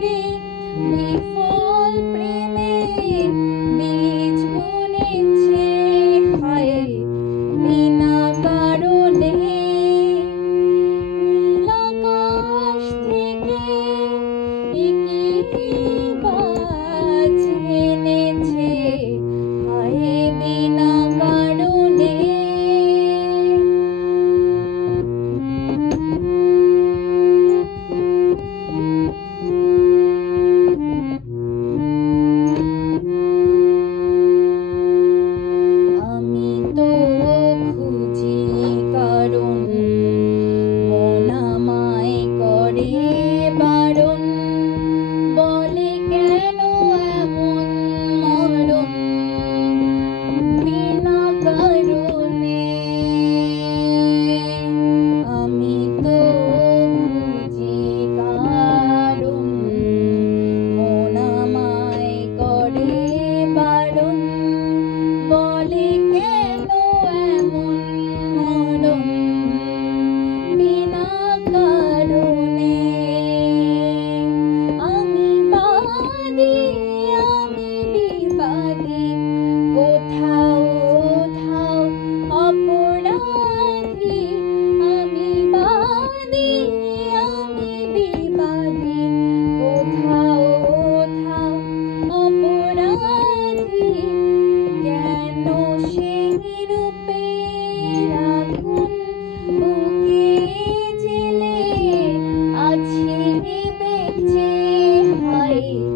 করে বিফল প্রেমের বীজ বুনেছে হায় বিনা কারণে নীল আকাশ থেকে একই বাজ এনেছে হায় বিনা কারণে আমি তো খুঁজি কারণ মন আমায় করে বারণ বলে কেন এমন মরণ বিনা কারণে আমি তো খুঁজি কারণ মন আমায় করে বারণ বলে কেন এমন মরণ বিনা কারণে আমি বাদী আমি বিবাদী কোথাও কোথাও অপরাধী আমি বাদী আমি বিবাদী কোথাও কোথাও অপরাধী কেন সেই রূপে আগুন বুকে জেলে আছি বেঁচে হায়